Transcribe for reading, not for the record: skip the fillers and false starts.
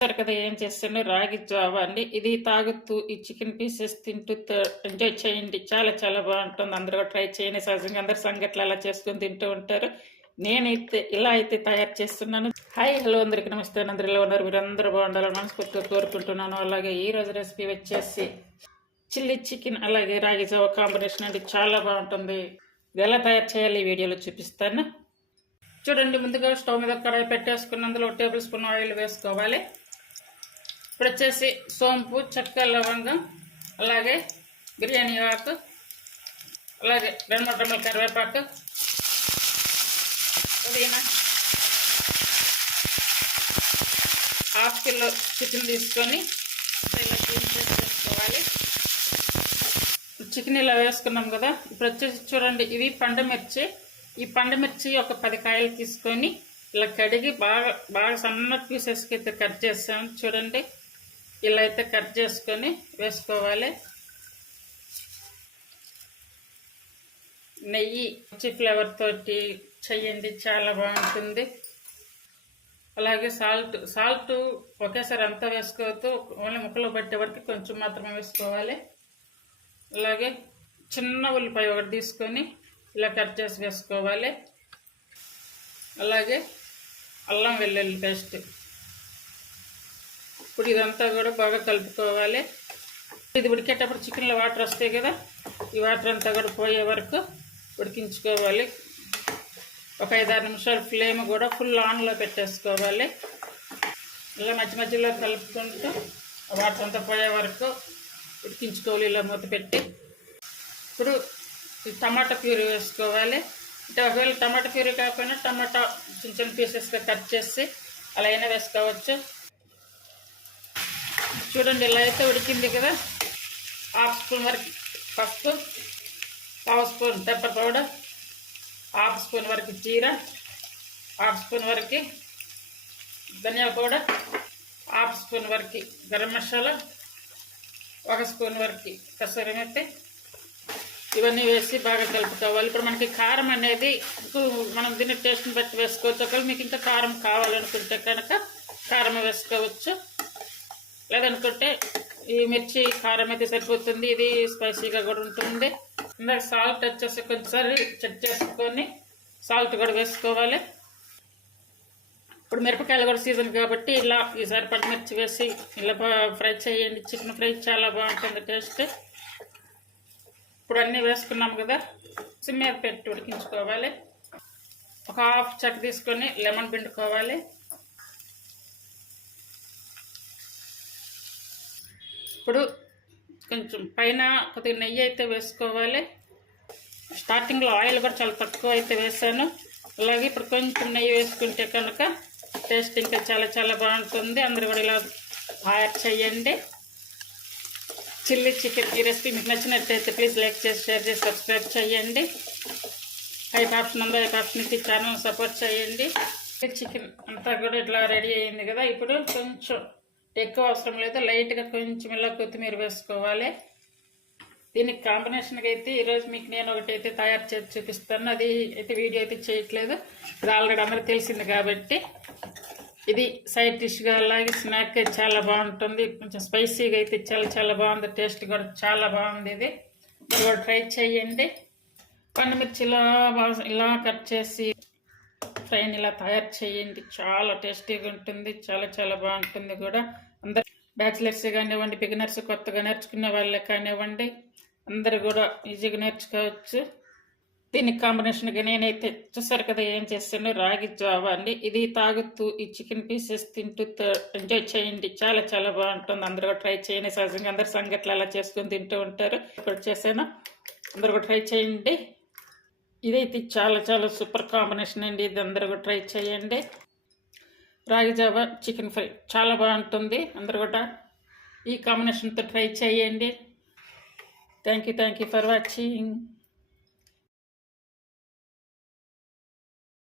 చూసారు కదా ఏం చేస్తాను రాగి జావా అండి. ఇది తాగుతూ ఈ చికెన్ పీసెస్ తింటూ ఎంజాయ్ చేయండి. చాలా చాలా బాగుంటుంది. అందరూ ట్రై చేయండి. సహజంగా అందరు సంగట్లు అలా చేసుకొని తింటూ ఉంటారు. నేనైతే ఇలా అయితే తయారు చేస్తున్నాను. హాయ్ హలో అందరికి నమస్తే. అందరు ఎలా ఉన్నారు? మీరు అందరూ బాగుండాలని మనస్ఫూర్తిగా కోరుకుంటున్నాను. అలాగే ఈ రోజు రెసిపీ వచ్చేసి చిల్లీ చికెన్ అలాగే రాగి జావా కాంబినేషన్ అండి. చాలా బాగుంటుంది. ఇది ఎలా తయారు చేయాలి ఈ వీడియోలో చూపిస్తాను. చూడండి, ముందుగా స్టవ్ మీద కడాయి పెట్టేసుకున్న అందులో 1 టేబుల్ స్పూన్ ఆయిల్ వేసుకోవాలి. ఇప్పుడు వచ్చేసి సోంపు, చెక్క, లవంగం, అలాగే బిర్యానీ ఆకు, అలాగే 2-3 రెమ్మల కరివేపాకు, పుదీనా, 1/2 కిలో చికెన్ తీసుకొని ఇలా క్లీన్ చేసి వేసుకోవాలి. చికెన్ ఇలా వేసుకున్నాం కదా. ఇప్పుడు వచ్చేసి చూడండి, ఇవి పండుమిర్చి. ఈ పండుమిర్చి ఒక 10 కాయలు తీసుకొని ఇలా కడిగి బాగా సన్న పీసెస్కి అయితే కట్ చేస్తాం. చూడండి, ఇలా అయితే కట్ చేసుకొని వేసుకోవాలి. నెయ్యి మంచి ఫ్లేవర్ తోటి చెయ్యండి, చాలా బాగుంటుంది. అలాగే సాల్ట్ ఒకేసారి అంతా వేసుకోవద్దు, ఓన్లీ ముక్కలు పట్టే వరకు కొంచెం మాత్రమే వేసుకోవాలి. అలాగే చిన్న ఉల్లిపాయ ఒకటి తీసుకొని ఇలా కట్ చేసి వేసుకోవాలి. అలాగే అల్లం వెల్లుల్లి పేస్ట్. ఇప్పుడు ఇదంతా కూడా బాగా కలుపుకోవాలి. ఇది ఉడికేటప్పుడు చికెన్లో వాటర్ వస్తాయి కదా, ఈ వాటర్ అంతా కూడా పోయే వరకు ఉడికించుకోవాలి. ఒక 5-6 నిమిషాలు ఫ్లేమ్ కూడా ఫుల్ ఆన్లో పెట్టేసుకోవాలి. ఇలా మధ్య మధ్యలో కలుపుకుంటూ వాటర్ అంతా పోయే వరకు ఉడికించుకోవాలి. ఇలా మూత పెట్టి ఇప్పుడు టమాటా ప్యూరీ వేసుకోవాలి. అంటే ఒకవేళ టమాటా ప్యూరీ కాకపోయినా టమాటా చిన్న చిన్న పీసెస్గా కట్ చేసి అలా అయినా వేసుకోవచ్చు. చూడండి, ఇలా అయితే ఉడికింది కదా. 1/2 స్పూన్ వరకు పసుపు, 1/2 స్పూన్ పెప్పర్ పౌడర్, 1/2 స్పూన్ వరకు జీరా, 1/2 స్పూన్ వరకు ధనియా పౌడర్, 1/2 స్పూన్ వరకు గరం మసాలా, 1 స్పూన్ వరకు కసూరి మెత్తి, ఇవన్నీ వేసి బాగా కలుపుకోవాలి. ఇప్పుడు మనకి కారం అనేది మనం దీన్ని టేస్ట్ని బట్టి వేసుకోవచ్చు. ఒకవేళ మీకు ఇంకా కారం కావాలనుకుంటే కనుక కారం వేసుకోవచ్చు, లేదనుకుంటే ఈ మిర్చి కారం అయితే సరిపోతుంది. ఇది స్పైసీగా కూడా ఉంటుంది. ఇందాక సాల్ట్ వచ్చేసి కొంచెంసారి చెక్ చేసుకొని సాల్ట్ కూడా వేసుకోవాలి. ఇప్పుడు మిరపకాయలు కూడా సీజన్ కాబట్టి ఇలా ఈసారి పచ్చిమిర్చి వేసి ఇలా ఫ్రై చేయండి. చికెన్ ఫ్రై చాలా బాగుంటుంది టేస్ట్. ఇప్పుడు అన్నీ వేసుకున్నాం కదా, సిమ్ మీద పెట్టి ఉడికించుకోవాలి. ఒక 1/2 చెక్క తీసుకొని లెమన్ పిండుకోవాలి. ఇప్పుడు కొంచెం పైన కొద్దిగా నెయ్యి అయితే వేసుకోవాలి. స్టార్టింగ్లో ఆయిల్ కూడా చాలా తక్కువ అయితే వేసాను. అలాగే ఇప్పుడు కొంచెం నెయ్యి వేసుకుంటే కనుక టేస్ట్ ఇంకా చాలా చాలా బాగుంటుంది. అందరూ కూడా ఇలా తయారు చేయండి. చిల్లీ చికెన్ ఈ రెసిపీ మీకు నచ్చినట్లయితే ప్లీజ్ లైక్ చేసి, షేర్ చేసి, సబ్స్క్రైబ్ చేయండి. హైప్ ఆప్షన్ ఉందో హైప్ ఆప్షన్ ఇచ్చి ఛానల్ సపోర్ట్ చేయండి. చికెన్ అంతా కూడా ఇట్లా రెడీ అయింది కదా. ఇప్పుడు కొంచెం ఎక్కువ అవసరం లేదు, లైట్గా కొంచెం ఇలా కొత్తిమీర వేసుకోవాలి. దీనికి కాంబినేషన్గా అయితే ఈరోజు మీకు నేను ఒకటైతే తయారు చేసి చూపిస్తాను. అది అయితే వీడియో అయితే చేయట్లేదు, ఇది ఆల్రెడీ అందరూ తెలిసింది కాబట్టి. ఇది సైడ్ డిష్గా అలాగే స్నాక్ చాలా బాగుంటుంది. కొంచెం స్పైసీగా అయితే చాలా చాలా బాగుంది. టేస్ట్ కూడా చాలా బాగుంది. ఇది కూడా ట్రై చేయండి. పండుమిర్చి ఇలా కట్ చేసి ఫ్రైని ఇలా తయారు చేయండి. చాలా టేస్టీగా ఉంటుంది, చాలా చాలా బాగుంటుంది కూడా. అందరు బ్యాచిలర్స్ కానివ్వండి, బిగినర్స్ కొత్తగా నేర్చుకునే వాళ్ళే కానివ్వండి, అందరు కూడా ఈజీగా నేర్చుకోవచ్చు. దీనికి కాంబినేషన్గా నేనైతే చూసారు కదా ఏం చేస్తాను రాగి జావా అండి. ఇది తాగుతూ ఈ చికెన్ పీసెస్ తింటూ ఎంజాయ్ చేయండి. చాలా చాలా బాగుంటుంది. అందరూ కూడా ట్రై చేయండి. సహజంగా అందరు సంగట్లు అలా చేసుకొని తింటూ ఉంటారు. ఇప్పుడు చేసాను, అందరూ కూడా ట్రై చేయండి. ఇదైతే చాలా చాలా సూపర్ కాంబినేషన్ అండి. ఇది అందరూ కూడా ట్రై చేయండి. రాగి జావా చికెన్ ఫ్రై చాలా బాగుంటుంది. అందరూ కూడా ఈ కాంబినేషన్తో ట్రై చేయండి. Thank you for watching.